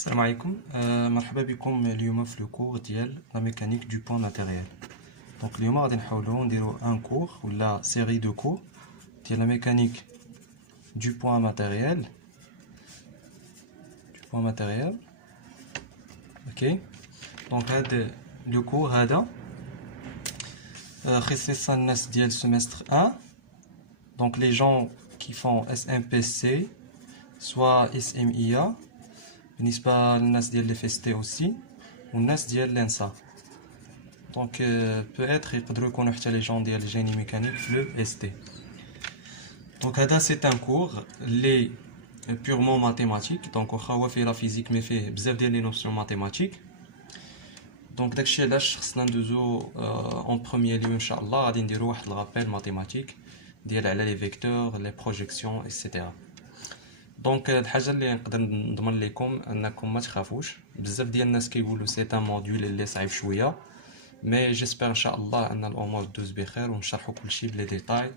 السلام عليكم. مرحبا بكم اليوم في لو كور ديال لا ميكانيك دو بوان ماتيريال. دونك اليوم غادي نحاولوا نديرو ان كور ولا سيري دو كور ديال لا ميكانيك دو بوان ماتيريال. اوكي، دونك هاد لو كور هذا خصيصا الناس ديال سيمستر 1. دونك لي جون كي فون SMPC soit SMIA بالنسبة للناس ديال لي فيستي اوسي والناس ديال لانسا. دونك بويتر يقدروا يكونوا حتى لي جون ديال الجيني ميكانيك في لو ST. دونك هذا سي ان كور لي بيغمون ماتيماتيك. دونك واخا هو فيه لا فيزيك مي فيه بزاف ديال لي نوسيون ماتيماتيك. دونك داكشي علاش خصنا ندوزو اون بروميير ليو ان شاء الله غادي نديرو واحد الغابيل ماتيماتيك ديال على لي فيكتور لي بروجيكسيون ايتترا. دونك الحاجه اللي نقدر نضمن لكم انكم ما تخافوش. بزاف ديال الناس كيقولوا سي ان موديول اللي صعيب شويه، مي جيسبر ان شاء الله ان الامور دوز بخير ونشرحوا كلشي بلي ديتاي.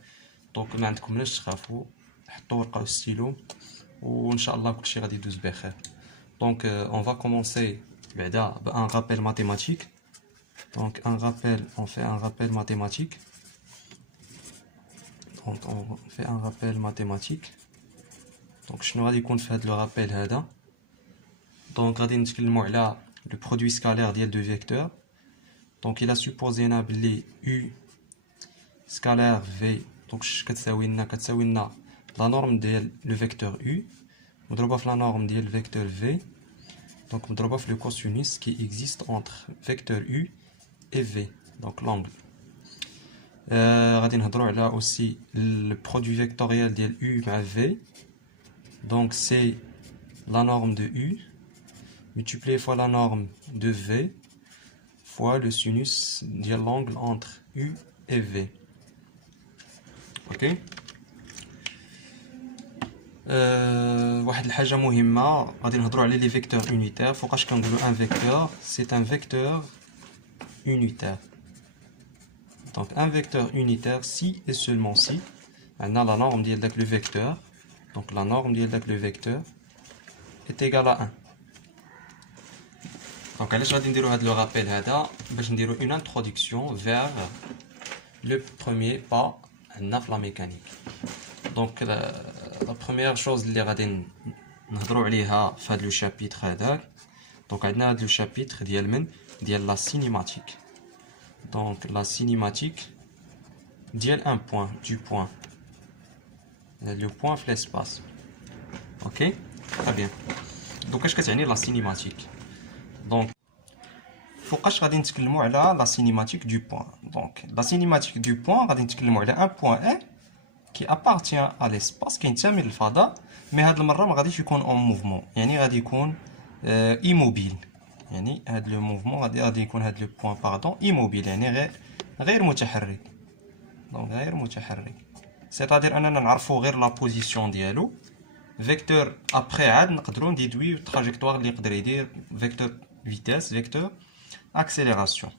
دونك ما عندكم لاش تخافوا، حطوا ورقه وستيلو وان شاء الله كلشي غادي يدوز بخير. دونك اون فا كومونسي بعدا بان رابيل ماتيماتيك. دونك ان رابيل اون في ان رابيل ماتيماتيك. دونك اون في ان رابيل ماتيماتيك. دونك شنو غادي يكون في هذا لو رابيل هذا؟ دونك غادي نتكلموا على لو برودوي سكالير ديال دو فيكتور. دونك الا سوبوزينا بلي U سكالير في دونك كتساوي لنا لا نورم ديال لو فيكتور U مضروبه في لا نورم ديال فيكتور V، دونك مضروبه في لو كوسينوس كي اكزيست اونتر فيكتور U et V، دونك لونغل. غادي نهضروا على اوسي لو برودوي فيكتوريال ديال U مع V. Donc c'est la norme de U multiplié fois la norme de V fois le sinus de l'angle entre U et V. Ok. واحد الحاجة مهمة غادي نهضروا على لي فيكتور unitaires. فوقاش كنقولوا ان فيكتور؟ c'est un vecteur unitaire. Donc un vecteur unitaire si et seulement si عندنا la norme ديال داك le vecteur. Donc la norme de le vecteur est égale à 1. Donc allez, je vais dire le rappel je vais dire une introduction vers le premier pas dans la mécanique. Donc la première chose que je vais dire dans le chapitre donc on a le chapitre de la cinématique. Donc la cinématique un point du point. Le point في l'espace. Ok, très bien. Donc اش كتعني لا سينيماتيك؟ دونك فوقاش غادي نتكلموا على لا سينيماتيك دو بوين. دونك لا سينيماتيك دو بوين غادي نتكلموا على ان بوين ا كي ابارتيان ا ليسباس كينتمي للفضاء، مي هاد المره ما غاديش يكون اون موفمون، يعني غادي يكون ايموبيل. يعني هاد لو موفمون غادي يكون هاد لو بوين باردون ايموبيل، يعني غير متحرك. دونك غير متحرك، c'est-à-dire اننا نعرفوا غير لا بوزيسيون ديالو. فيكتور ابري عاد نقدروا نديدوي التراجيكتوار اللي يقدر يدير، فيكتور فيتاس، فيكتور اكسيليراسيون.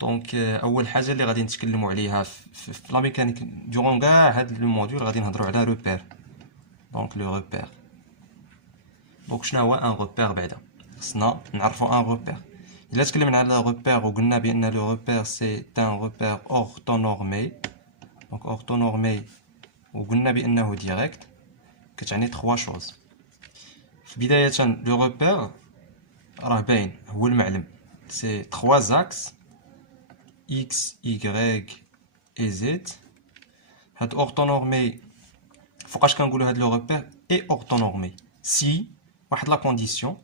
دونك اول حاجه اللي غادي نتكلموا عليها في لا ميكانيك دورون كاع هاد لو موديول غادي نهضروا على روبير. دونك لو روبير. دونك شنو هو ان روبير؟ بعدا خصنا نعرفوا ان روبير. الا تكلمنا على روبير وقلنا بان لو روبير سي ان روبير اورتونورمي. دونك اورتونورمي وقلنا بانه ديريكت، كتعني 3 شوز. في بدايه لو روبير راه باين هو المعلم، سي 3 زاكس اكس y et z. هاد اورتونورمي فوقاش كنقولوا هاد لو روبير اي اورتونورمي سي واحد لا كونديسيون،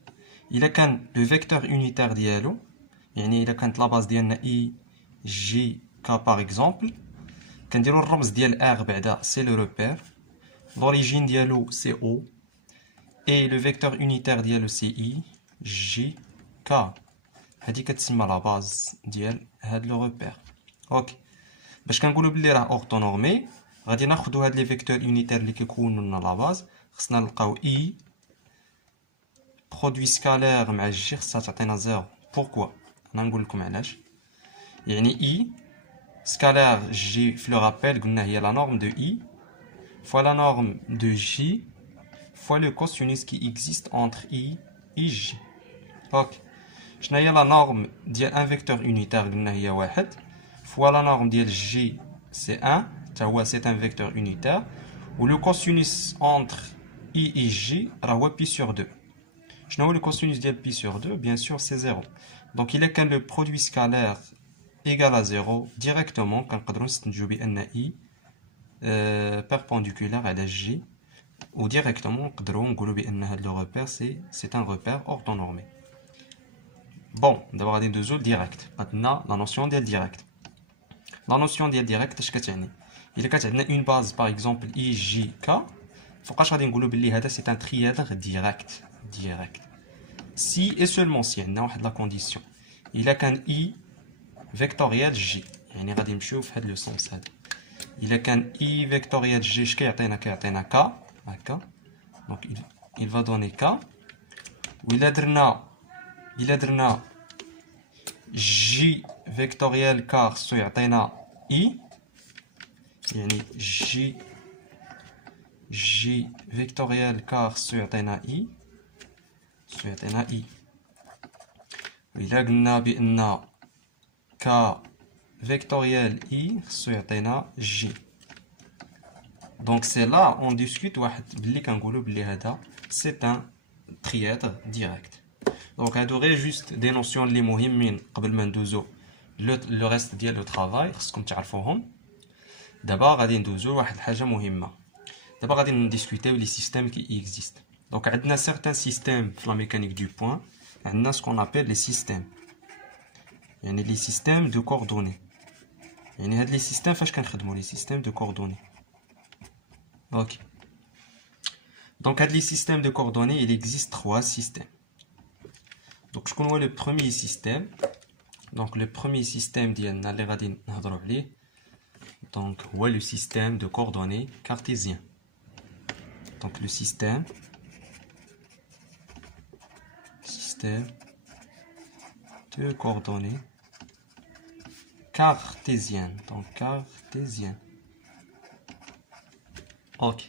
الا كان لو فيكتور يونيتير ديالو، يعني الا كانت لا باز ديالنا اي جي كا باغ اكزومبل، كنديروا الرمز ديال ار بعدا سي لو روبير، لوريجين ديالو سي او اي لو فيكتور يونيتير ديالو سي اي جي كا. هادي كتسمى لا باز ديال هاد لو روبير. اوكي، باش كنقولوا بلي راه اورتونورمي غادي ناخذوا هاد لي فيكتور يونيتير اللي كيكونوا لنا لا باز. خصنا نلقاو اي برودوي سكالير مع جي خصها تعطينا زيرو. بوركوا؟ انا نقول لكم علاش. يعني اي سكالير جي في لو رابيل قلنا هي لا نورم دو اي fois la norme de J fois le cosinus qui existe entre I ij. Ok. شنو هي la norme ديال un vecteur unitaire قلنا هي واحد fois la norme ديال j c'est 1 تا هو c'est un vecteur unitaire و le cosinus entre i et j راه هو pi sur 2. شنو هو le cosinus ديال pi sur 2 bien sûr c'est 0. donc il est quand le produit scalaire égal à 0 directement كنقدروا نستنتجوا بان i perpendiculaire على j ou directement نقدروا نقولوا بان هذا le repère c'est un repère orthonormé. Bon, d'abord on va direct. Maintenant, la notion de direct. La notion de direct, qu'est-ce que c'est? Il y a une base, par exemple, IJK. Il faut que c'est un trièdre direct. Direct. Si et seulement si, il y a la condition. Il y a qu'un I vectoriel J. Il y a le sens. Il y a qu'un I vectoriel J qui est un K. Donc il va donner K. Il y a J vectoriel car سيعطينا I يعني J vectoriel car سيعطينا I وإلا قلنا بأن K vectoriel I سيعطينا J. donc c'est là on discute واحد بلي كنقولوا بلي هذا c'est un trièdre direct. Donc, on aurait juste des notions les مهمين قبل ما ندوزو le reste ديال le travail خصكم تعرفوهم. دابا غادي ندوزو واحد الحاجة مهمة. دابا غادي ندiscuter les systèmes qui existent. Donc عندنا certains systèmes في la mécanique du point. عندنا ce qu'on appelle les systèmes. يعني les systèmes de coordonnées. يعني هاد les systèmes فاش كنخدمو les systèmes de coordonnées. OK. Donc هاد les systèmes de coordonnées, il existe 3 systèmes. Donc je connais le premier système. Donc le premier système ديالنا اللي غادي نهضروا عليه donc هو le système de coordonnées cartésien. Donc le système de coordonnées cartésiennes. Donc cartésien. OK.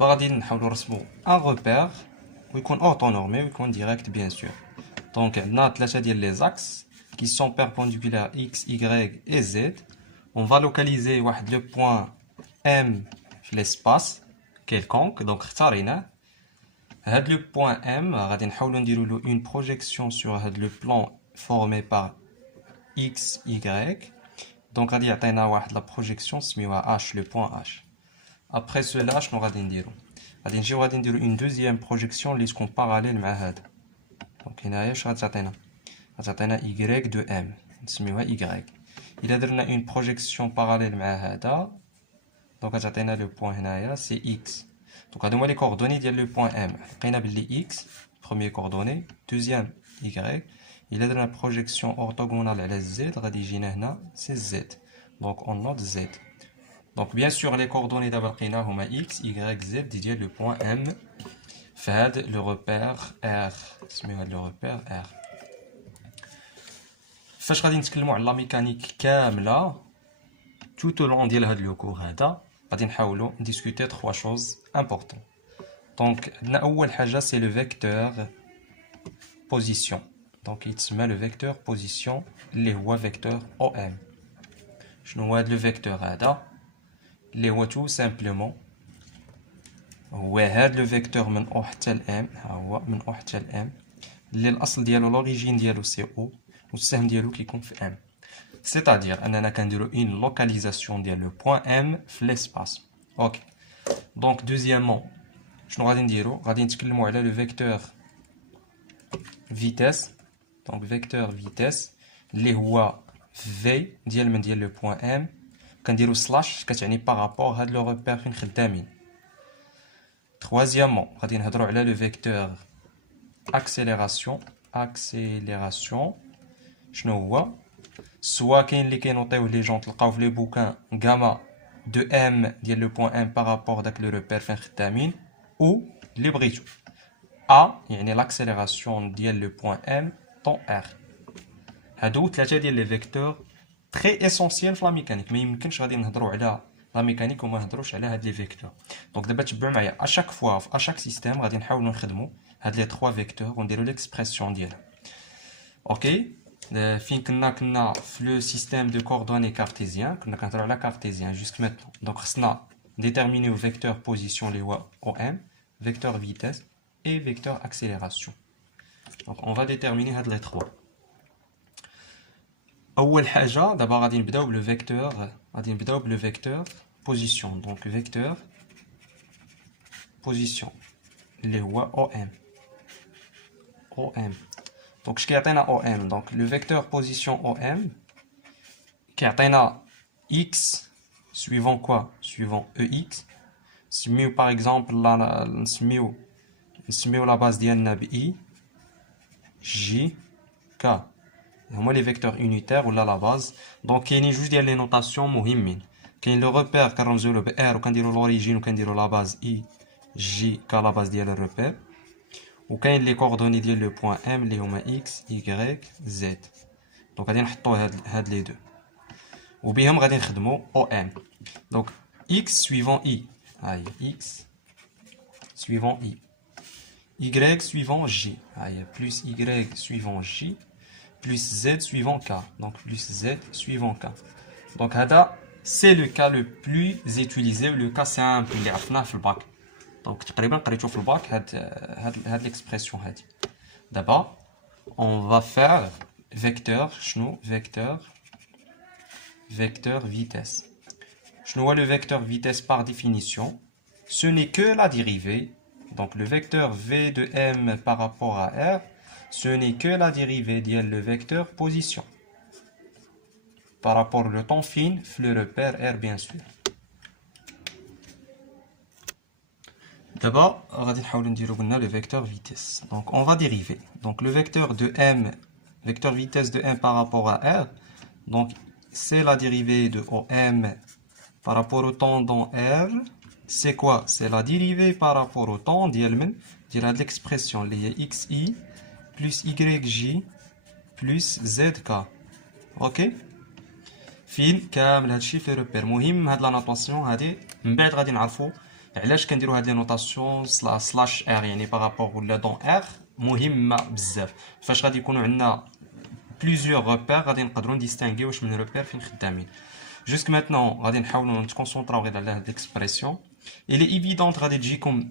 غادي نحاولوا نرسموا un repère ويكون orthonormé ويكون direct bien sûr. Donc عندنا ثلاثه ديال les axes qui sont perpendiculaires x, y et z. On va localiser واحد le point M في l'espace quelconque. Donc اختاريناه. هاد le point M غادي نحاولوا نديروا له une projection sur هاد le plan formé par x, y. Donc غادي يعطينا واحد la projection سميوها H, le point H. Après cela, شنو غادي نديرو؟ غادي نديرو une deuxième projection اللي تكون parallèle مع هذا. دونك هنايا اش غتعطينا؟ غتعطينا y de M نسميوها y. إلا درنا une projection parallèle مع هذا دونك غتعطينا le point هنايا سي x. دونك هادو هما لي coordonnées ديال le point M. لقينا بلي x premier coordonnée, deuxième y. إلا درنا projection orthogonale على z غادي يجينا هنا سي z. دونك on note z. Donc bien sûr les coordonnées d'abord لقينا هما x, y, z ديال le point M في هذا le repère R. سميوها le repère R. فاش غادي نتكلموا على لا ميكانيك كامله tout au long ديال هذا لو كور هذا غادي نحاولوا ندiscuter trois choses importantes. Donc عندنا اول حاجه c'est le vecteur position. Donc يتسمى le vecteur position اللي هو vecteur OM. شنو هو هذا le vecteur هذا؟ اللي هو tout simplement هو هذا لو فيكتور من او حتى لام. ها هو من او حتى لام اللي الاصل ديالو لوريجين ديالو سي او والسهم ديالو كيكون في ام. سيتادير اننا كنديرو اون لوكاليزاسيون ديال لو بوين ام في ليسباس. اوكي. دونك دوزيامون شنو غادي نديرو؟ غادي نتكلموا على لو فيكتور فيتاس. دونك فيكتور فيتاس اللي هو في ديال من ديال لو بوين ام كنديرو سلاش كتعني بارابور هاد لو روبير فين خدامين. Troisièmement, غادي نهضروا على لو فيكتور accélération. شنو هو؟ سوا كاين اللي كينوطيوه لي جون تلقاو في لي بوكان غاما دو ام ديال لو بوين ام بارابور داك لو روبير فين خدامين او اللي بغيتو ا يعني لاكسيليراسيون ديال لو بوين ام طون ار. هادو ثلاثه ديال لي فيكتور تري اسونسيال في لا ميكانيك. ما يمكنش غادي نهضروا على لا ميكانيك وما نهضروش على هاد لي فيكتور. دونك دابا تبعوا معايا اشاك فوا اشاك سيستيم غادي نحاولوا نخدموا هاد لي 3 فيكتور ونديروا ليكسبرسيون ديالها. اوكي فين كنا في لو سيستيم دو كوردوني كارتيزيان كنا كنهضروا على كارتيزيان جوست ميتون. دونك خصنا ديتيرمينيو فيكتور بوزيسيون اللي هو او ام فيكتور فيتيس et vecteur accélération. Donc on va déterminer هاد les 3. أول حاجة دابا غادي نبداو بلو فيكتور position. Donc vecteur position اللي هو OM. Donc اش كيعطينا OM؟ Donc le vecteur position OM كيعطينا X suivant quoi? Suivant EX. نسميو par exemple نسميو لا باز ديالنا ب I J K هما لي فيكتور يونيتير ولا لا باز. دونك كاينين جوج ديال لي نوطاسيون مهمين. كاين لو روبير كنرمزولو ب R وكنديرو لوريجين وكنديرو لا باز I J K لا باز ديال الروبير. وكاين لي كوردوني ديال لو بوين M اللي هما X Y Z. دونك غادي نحطو هاد لي دو وبهم غادي نخدمو OM. دونك X suivant I هاهي X suivant I Y suivant J, plus Y suivant J, plus Z suivant K. Donc plus Z suivant K. Donc c'est le cas le plus utilisé, le cas simple اللي عرفناه في الباك. Donc تقريبا قريتو في الباك هاد l'expression هادي. D'abord, on va faire vecteur شنو vecteur vitesse. شنو هو le vecteur vitesse par définition? Ce n'est que la dérivée. Donc le vecteur v de m par rapport à r, ce n'est que la dérivée de le vecteur position. Par rapport au temps fin, le repère r bien sûr. D'abord, on va dire le vecteur vitesse. Donc on va dériver. Donc le vecteur de m, vecteur vitesse de m par rapport à r, donc c'est la dérivée de om par rapport au temps dans r. C'est quoi? C'est la dérivée par rapport au temps de l'expression xi plus yj plus zk. Ok? فين كامل هادشي في روبير. مهم هاد لا نوطاسيون هادي من بعد غادي نعرفو علاش كنديرو هاد لي نوطاسيون سلاش ار يعني بارابور ولا دون ار مهمه بزاف. فاش غادي يكونوا عندنا بليزيور روبير غادي نقدروا نديستانغي واش من روبير فين خدامين. جوست ماتنون غادي نحاولوا نتكونسونطراو غير على هاد ليكسبرسيون. Il est évident غادي تجيكم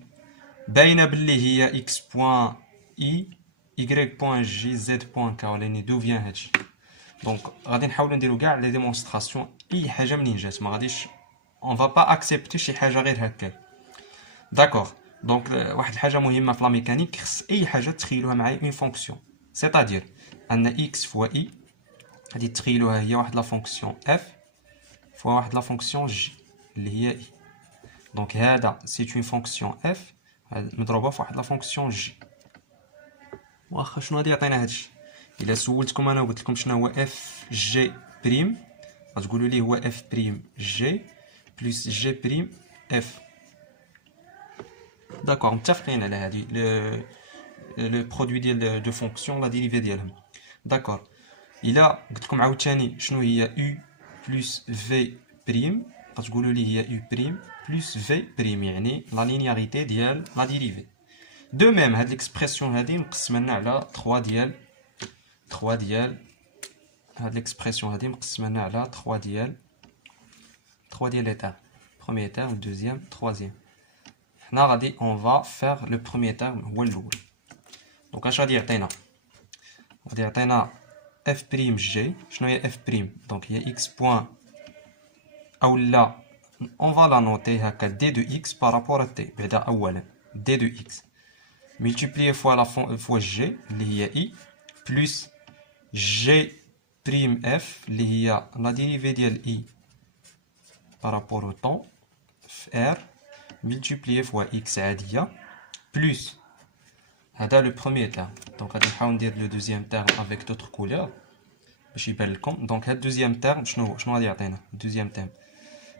باينه باللي هي x point i y point j z point k ولا دو فيان هادشي. دونك غادي نحاولوا نديرو كاع لي ديمونستراسيون اي حاجه منين جات ما غاديش اون فا با اكسبتي شي حاجه غير هكا. داكوغ دونك واحد الحاجه مهمه في لا ميكانيك خص اي حاجه تخيلوها معايا اون فونكسيون سيتادير ان x فوا i غادي تخيلوها هي واحد لا فونكسيون f فوا واحد لا فونكسيون j اللي هي i. Donc هذا c'est une fonction f مضروبه في واحد لا فونكسيون j. واخا شنو غادي يعطينا هادشي؟ الا سولتكم انا وقلت لكم شنو هو اف جي بريم غتقولوا لي هو اف بريم جي بلس جي بريم اف. داكوغ متفقين على هادي لو برودوي ديال دو فونكسيون لا ديريفي ديالهم. داكوغ الا قلت لكم عاوتاني شنو هي u بلس في بريم غتقولوا لي هي u بريم plus v prime يعني la linéarité ديال la dérivée. De même هاد l'expression هادي مقسمه لنا على 3 ديال هاد l'expression هادي مقسمه لنا على 3 ديال les termes. Premier terme, deuxième, troisième. حنا غادي on va faire le premier terme هو الاول. دونك اش غادي يعطينا؟ غادي يعطينا f prime g. شنو هي f prime؟ دونك هي x point او لا on va la noter هكا d de x par rapport à t بعدا اولا d de x multiplié fois g اللي هي i plus g prime f اللي هي la dérivée ديال i par rapport au temps r multiplié fois x عاديه plus هذا le premier terme. Donc غادي نحاول ندير le deuxième terme avec d'autres couleurs باش يبان لكم. دونك هاد deuxième terme شنو غادي يعطينا deuxième terme؟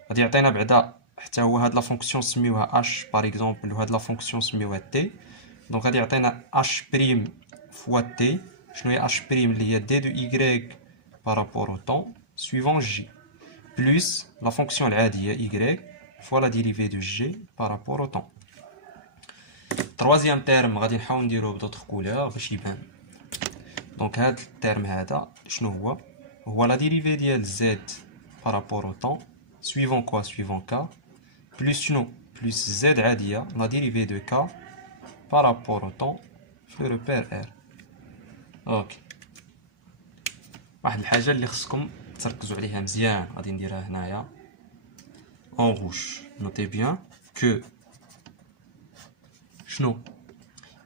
غادي يعطينا بعدا حتى هو هاد لا فونكسيون سميوها h باغ اكزومبل وهاد لا فونكسيون سميوها t. دونك غادي يعطينا h بريم فوا t. شنو هي h بريم اللي هي d de y par rapport au temps suivant j plus la fonction العادية y fois la dérivée de g par rapport au temps. Troisième terme غادي نحاول نديروه بدوطخ كولور باش يبان. دونك هاد الترم هذا شنو هو la dérivée ديال z par rapport au temps suivant quoi suivant k plus شنو plus z عادية la dérivée de k par rapport au temps في le repère r. اوكي واحد الحاجة اللي خصكم تركزوا عليها مزيان غادي نديرها هنايا en rouge. Notez bien que شنو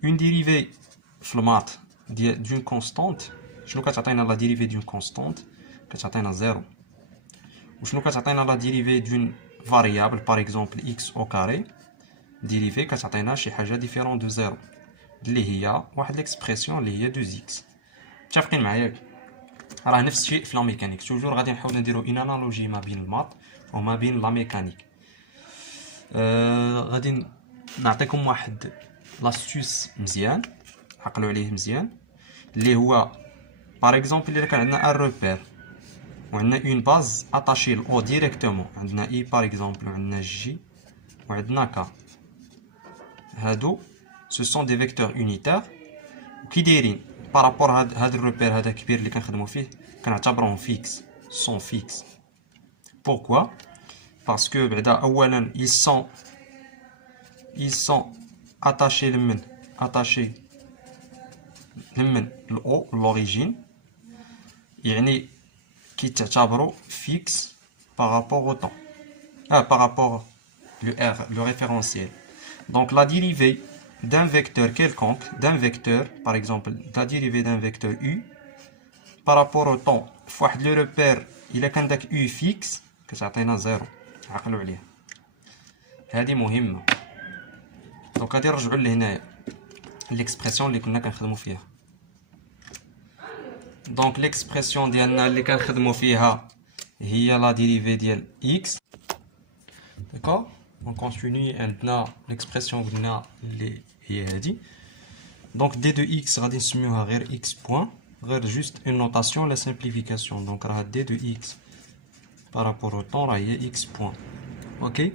une dérivée في المات d'une constante شنو كتعطينا la dérivée d'une constante كتعطينا 0 وشنو كتعطينا la dérivée d'une variable par exemple x au carré dérivée كتعطينا شي حاجة différent de 0 اللي هي واحد ليكسبرسيون اللي هي 2x. متفقين معايا؟ راه نفس الشيء في لا ميكانيك توجور غادي نحاول نديرو ان انالوجي ما بين المات وما بين لا ميكانيك. غادي نعطيكم واحد لاستوس مزيان عقلوا عليه مزيان اللي هو باغ اكزومبل الا كان عندنا ان روبير وعندنا اون باز اتاشي او ديريكتومون عندنا اي باغ اكزومبل وعندنا جي وعندنا كا هادو سو سون دي فيكتور يونيتير وكي دايرين بارابور هاد الروبير هذا كبير اللي كنخدمو فيه كنعتبروهم فيكس سون فيكس. بوركوا باسكو بعدا اولا ils sont attachés لمن الاو لوريجين يعني كيتعتبروا فيكس بارابور au temps par rapport le r le référentiel. Donc la dérivée d'un vecteur quelconque d'un vecteur par exemple la dérivée d'un vecteur u par rapport au temps فواحد لو روبير الا كان داك u فيكس كتعطينا 0. عقلوا عليها هذه مهمه. دونك غادي نرجعوا لهنايا ليكسبرسيون اللي كنا كنخدموا فيها. دونك ليكسبرسيون ديالنا اللي كنخدموا فيها هي لا ديريفي ديال x. داكور اون كونتينيي عندنا ليكسبرسيون قلنا اللي هي هذه. دونك دي دو x غادي نسميوها غير x بوين غير جوست اون نوتاسيون لا سامبليفيكاسيون. دونك راه دي دو x بارابور او طون راه هي x بوين. اوكي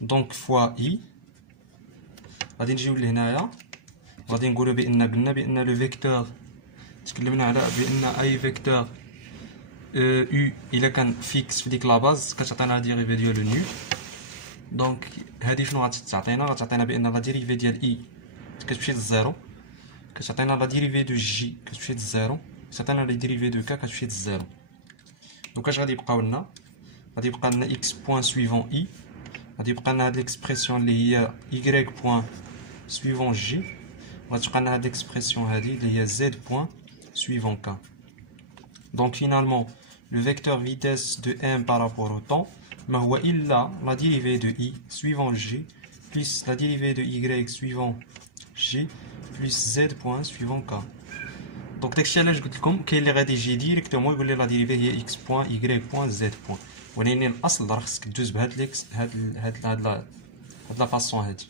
دونك فوا i غادي نجيو لهنايا غادي نقولوا بان قلنا بان لو فيكتور تكلمنا على بان اي فيكتور u الا كان فيكس في ديك لا باز كتعطينا ديريفي ديال نو. دونك هذه شنو غتعطينا بان لا ديريفي ديال اي كتمشي للزيرو كتعطينا لا ديريفي دو جي كتمشي للزيرو كتعطينا لا ديريفي دو كا كتمشي للزيرو. دونك اش غادي يبقاو لنا غادي يبقى لنا x بوين سويفون اي غادي يبقى لنا هاد ليكسبرسيون اللي هي y بوين سويفون جي غتبقى لنا هاد ليكسبرسيون هادي اللي هي z بوين سويفون k. Donc finalement le vecteur vitesse de m par rapport au temps ما هو إلا la dérivée de i suivant g plus la dérivée de y suivant g plus z point suivant k. Donc داكشي علاش قلت لكم كاين اللي غادي يجي ديريكتومون يقول لي لا ديريفي هي x point y point z point ولكن الاصل راه خصك دوز بهاد ليكس هاد لا فاصون هادي.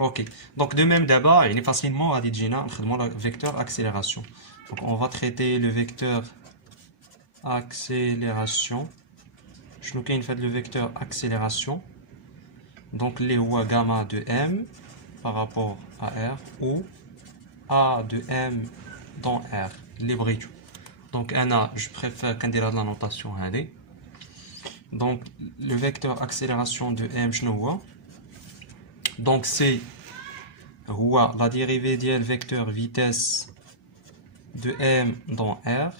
اوكي دونك دو ميم دابا يعني فاسيلمون غادي تجينا نخدمو لا فيكتور اكسيليراسيون. دونك اون فا تريتي لو فيكتور accélération. شنو كاين في هاد لو فيكتور accélération دونك اللي هو غاما دو m par rapport à r ou a de m dans r اللي بغيتو. دونك انا جو بريفير كندير هاد لا نوتاسيون هادي. دونك لو فيكتور accélération de m شنو هو دونك سي هو لا ديريفي ديال فيكتور vitesse de m dans r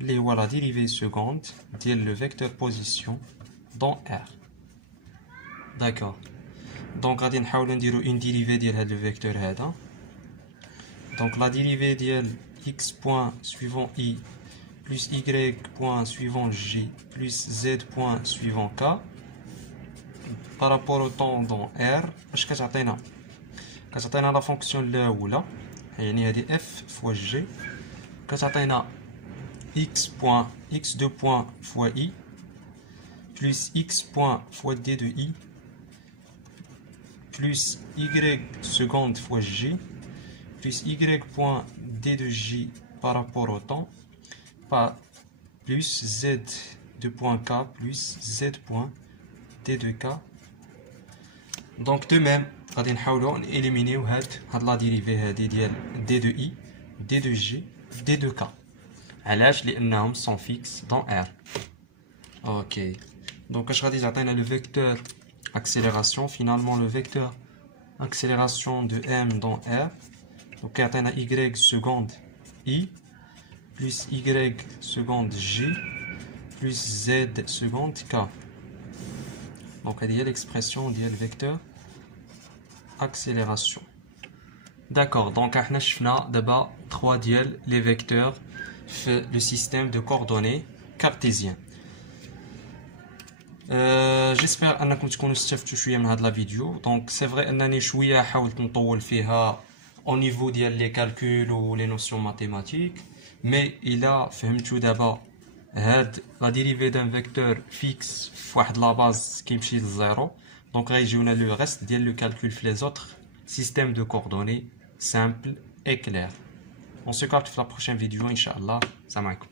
اللي هو لا dérivée seconde ديال لو فيكتور position dans r. داكور دونك غادي نحاولو نديرو اون dérivée ديال هاد لو فيكتور هذا. دونك لا dérivée ديال x point suivant i plus y point suivant j plus z point suivant k par rapport au temps dans r اش كتعطينا لا فونكسيون الاولى يعني هذه f fois g كتعطينا x point x2 point fois i plus x point fois d de i plus y seconde fois j plus y point d de j par rapport au temps plus z de point K plus Z point D de K. Donc de même غادي نحاولوا نإليمينيو هاد لا ديريفي هادي ديال D de I D de G D de K. علاش؟ لأنهم sont fixes dans R. Ok. Donc اش غادي تعطينا le vecteur accélération. Finalement le vecteur accélération de M dans R. Donc يعطينا Y seconde I plus Y seconde G plus Z seconde K. Donc il y a l'expression du vecteur accélération. D'accord, donc on a d'abord 3 les vecteurs le système de coordonnées cartésien. J'espère que vous avez apprécié la vidéo. Donc c'est vrai que j'ai essayé au niveau des calculs ou les notions mathématiques, mais il a fait tout d'abord la dérivée d'un vecteur fixe fois la base qui est 0. Donc on a le reste du calcul les autres systèmes de coordonnées simples et clairs. On se capte dans la prochaine vidéo, Inch'Allah. Salam alaikum.